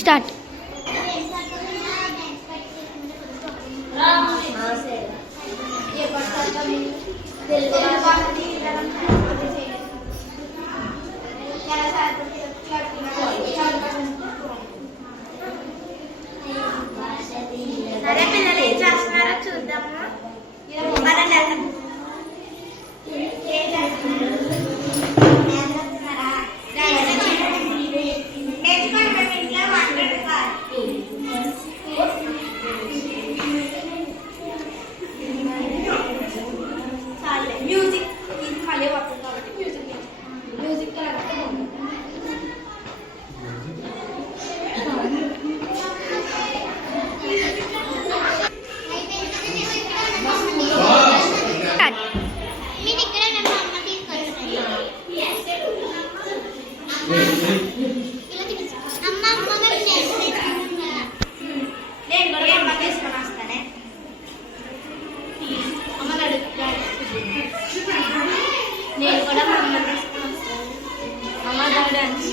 Start. సరే పిల్లలు ఏం చేస్తున్నారో చూద్దాము. మ్యూజిక్ మళ్ళీ వస్తుంది కాబట్టి మ్యూజిక్ నేను కూడా అమ్మ తీసుకొని వస్తానే. నేను కూడా మా అమ్మ తీసుకొని వస్తాను. అమ్మ డాన్స్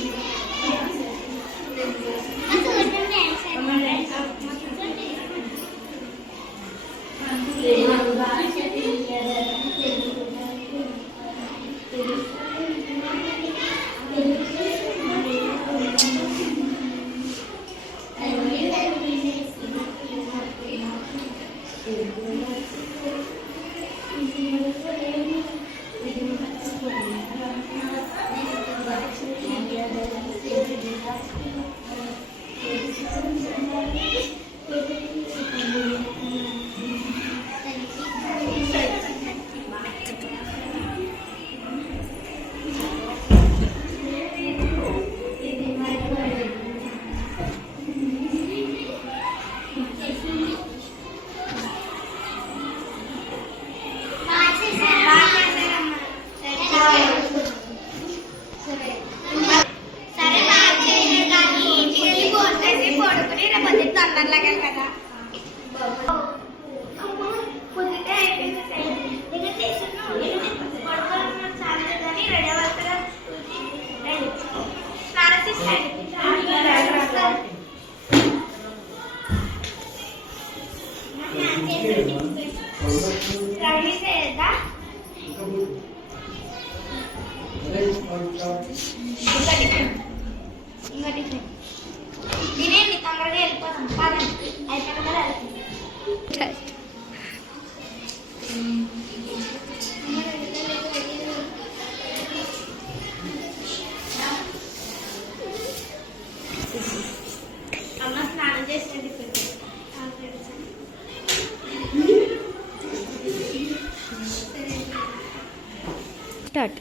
కదా. పొద్దుటే అయిపోయింది రెడీ అవుతారా? రెడీ చేద్దా ఇంకటి తినేయండి, తొందరగా వెళ్ళిపోతాం. పదండి, అయిపోయిన కదా వెళ్తుంది. అమ్మ స్నానం చేసేది స్టార్ట్.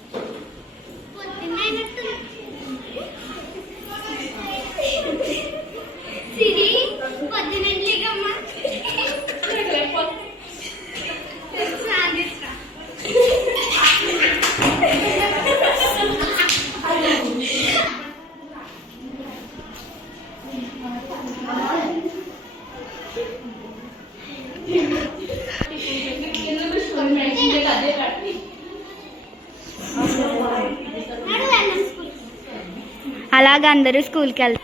అలాగా అందరూ స్కూల్కి వెళ్తారు.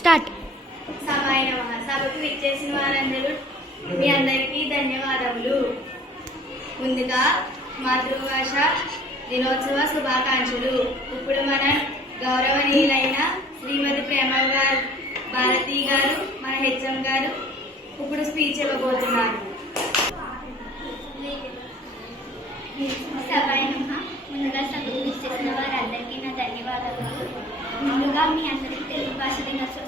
స్టార్ట్. సభకు విచ్చేసిన వారందరూ మీ అందరికీ ధన్యవాదములు. ముందుగా మాతృభాష దినోత్సవ శుభాకాంక్షలు. ఇప్పుడు మన గౌరవనీయులైన శ్రీమతి ప్రేమ గారు భారతి గారు మన హెచ్ఎం గారు ఇప్పుడు స్పీచ్ ఇవ్వబోతున్నారు. ముందుగా సభకు విచ్చేసిన వారందరికీ నా ధన్యవాదాలు. ముందుగా మీ అందరికీ తెలుగు భాష దినోత్సవ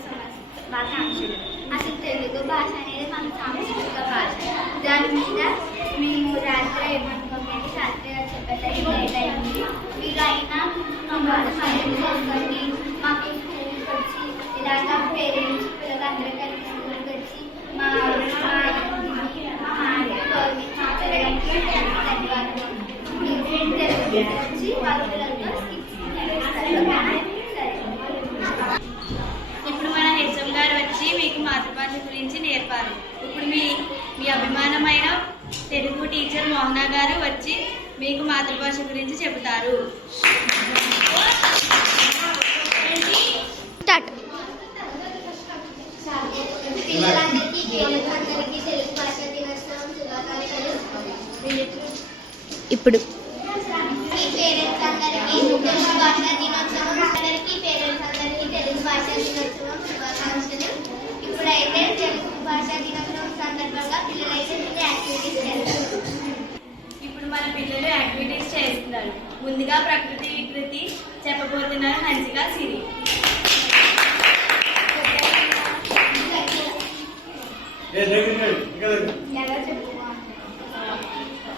శుభాకాంక్షలు. అసలు తెలుగు భాష అనేది మన సాంస్కృతిక భాష. దాని మీద మేము రాత్రి ఏమనుకోండి, రాత్రి చెప్పేసరికి లేట్ అయింది. మీరు అయినా మా బాధ చేసుకొని మాకు స్కూల్కి వచ్చి మాతృభాష గురించి చెబుతారు. స్టార్ట్. పిల్లలందరికీ పేరెంట్స్ తెలుగు భాష దినోత్సవం శుభాకాంక్షలు. ఇప్పుడు పేరెంట్స్ అందరికీ తెలుగు భాష దినోత్సవం తెలుగు భాష దినోత్సవం శుభాకాంక్షలు. ఇప్పుడైతే తెలుగు భాష దినోత్సవం సందర్భంగా పిల్లలైతే యాక్టివిటీస్ చేస్తారు. ఇప్పుడు మన పిల్లలు యాక్టివిటీస్ చేస్తున్నారు. ముందుగా ప్రకృతి వికృతి చెప్పబోతున్నారు హన్సిక సిరి.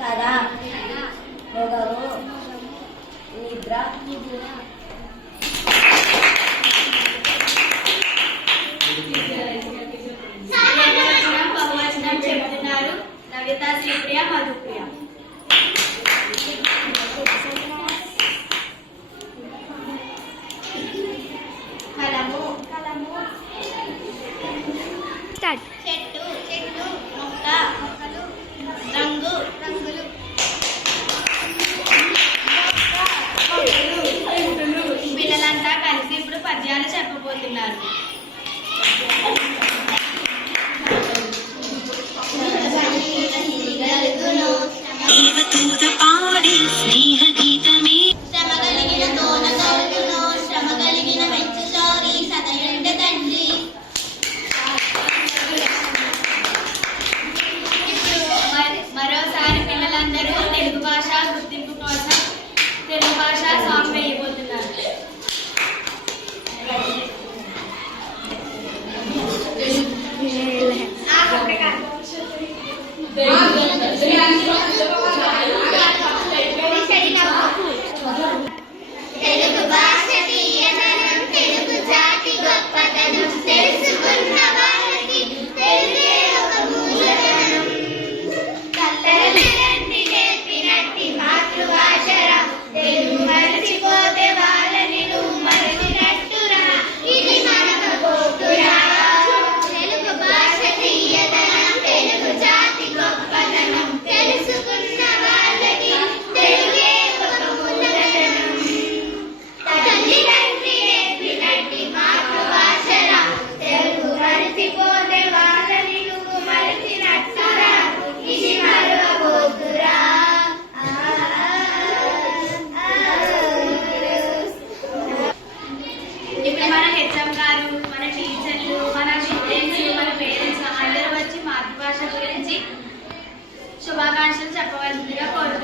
కదా మొగలు నిద్ర ఏకవచనం బహువచనం చెబుతున్నారు నవ్యత శ్రీప్రియ మధుప్రియ. కలము స్టార్ట్. చెట్టు మొక్క మొక్కలు రంగులు పిల్లలంతా కలిసి ఇప్పుడు పద్యాలు చెప్పబోతున్నారు. శ్రమ కలిగిన తోన కలుగును శ్రమ కలిగిన మెచ్చు సారి సదయుండ తండ్రి. మరోసారి పిల్లలందరూ తెలుగు భాష గుర్తింపు కోసం తెలుగు భాష సాంగ్ వేయబోతున్నారు. తెలుగు భాష తీయదనం తెలుగు జాతి గొప్పతనం తెలుసుకున్న వాళ్ళకి తెలుగే ఒక మూలధనం. తల్లిదండ్రి నేర్పినట్టి మాతృభాషరా తెలుగు మరచిపోతే వాళ్ళని నువ్వు మరచినట్టురా ఇది మనకపోతురా. తెలుగు భాష తీయదనం తెలుగు జాతి గొప్పతనం తెలుసుకున్న వాళ్ళకి తెలుగే ఒక మూలధనం. తల్లిదండ్రి నేర్పినట్టి మాతృభాషరా తెలుగు మరచిపోతే వాళ్ళని నువ్వు మరచినట్టురా ఇది మరవబోతురా. ఇప్పుడు మన హెచ్ఎం గారు, మన టీచర్లు, మన స్టూడెంట్స్, మన పేరెంట్స్ అందరూ వచ్చి మాతృభాష గురించి శుభాకాంక్షలు చెప్పవలసిందిగా కోరుతున్నాను.